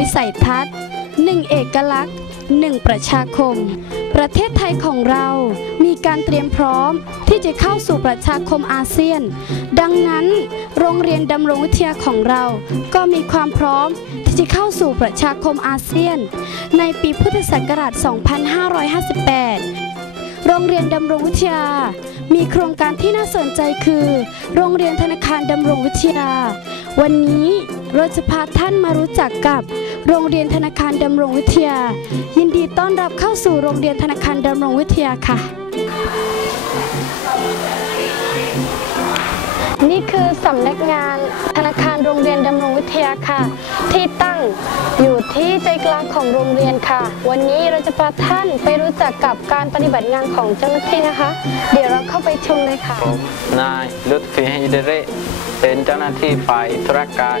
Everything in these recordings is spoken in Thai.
วิสัยทัศน์1เอกลักษณ์1ประชาคม ประเทศไทยของเรามีการเตรียมพร้อมที่จะเข้าสู่ประชาคมอาเซียน ดังนั้น โรงเรียนดำรงวิทยาของเรา ก็มีความพร้อมที่จะเข้าสู่ประชาคมอาเซียน ในปีพุทธศักราช 2558 โรงเรียนดำรงวิทยา มีโครงการที่น่าสนใจคือ โรงเรียนธนาคารดำรงวิทยา วันนี้เราจะพาท่านมารู้จักกับ โรงเรียนธนาคารดำรงวิทยา ยินดีต้อนรับเข้าสู่โรงเรียนธนาคารดำรงวิทยาค่ะ นี่คือสำนักงานธนาคารโรงเรียนดำรงวิทยาค่ะ ที่ตั้งอยู่ที่ใจกลางของโรงเรียนค่ะ วันนี้เราจะพาท่านไปรู้จักกับการปฏิบัติงานของเจ้าหน้าที่นะคะ เดี๋ยวเราเข้าไปชมเลยค่ะผมนายลุตฟีฮิเดเร เป็นเจ้าหน้าที่ฝ่ายธุรการ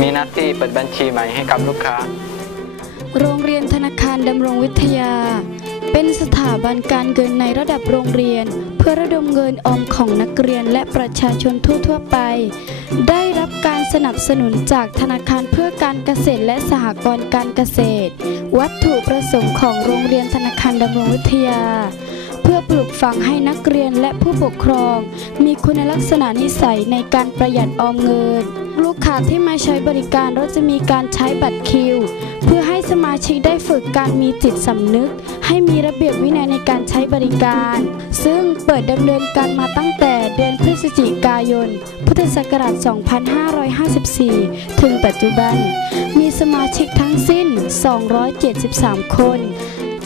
มีหน้าที่เปิดบัญชีใหม่ให้กับลูกค้า โรงเรียนธนาคารดำรงวิทยา เป็นสถาบันการเงินในระดับโรงเรียน เพื่อระดมเงินออมของนักเรียนและประชาชนทั่วๆไป ได้รับการสนับสนุนจากธนาคารเพื่อการเกษตรและสหกรณ์การเกษตร วัตถุประสงค์ของโรงเรียนธนาคารดำรงวิทยา เพื่อปลูกฝังให้นักเรียนและผู้ปกครอง มีคุณลักษณะนิสัยในการประหยัดออมเงิน ลูกค้าที่มาใช้บริการเราจะมีการใช้บัตรคิว เพื่อให้สมาชิกได้ฝึกการมีจิตสำนึก ให้มีระเบียบวินัยในการใช้บริการ ซึ่งเปิดดำเนินการมาตั้งแต่เดือนพฤศจิกายน พุทธศักราช 2554 ถึงปัจจุบัน มีสมาชิกทั้งสิ้น 273 คน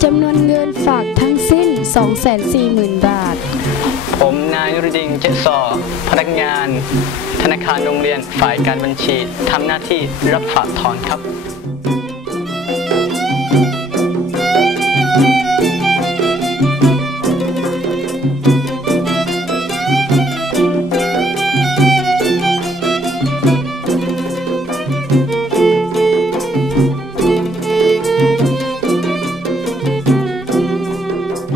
จำนวนเงินฝากทั้งสิ้น 240,000 บาท ผมนายนุรดิงเจซอพนักงาน ธนาคารโรงเรียนฝ่ายการบัญชีทำหน้าที่รับฝากถอนครับ โ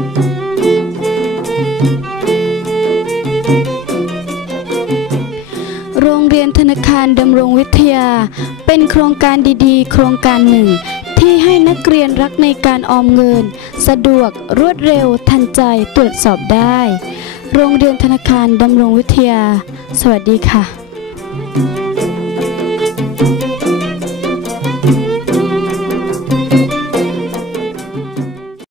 รงเรียนธนาคารดำรงวิทยา เป็นโครงการดีๆ โครงการหนึ่ง ที่ให้นักเรียนรักในการออมเงิน สะดวกรวดเร็ว ทันใจตรวจสอบได้ โรงเรียนธนาคารดำรงวิทยา สวัสดีค่ะ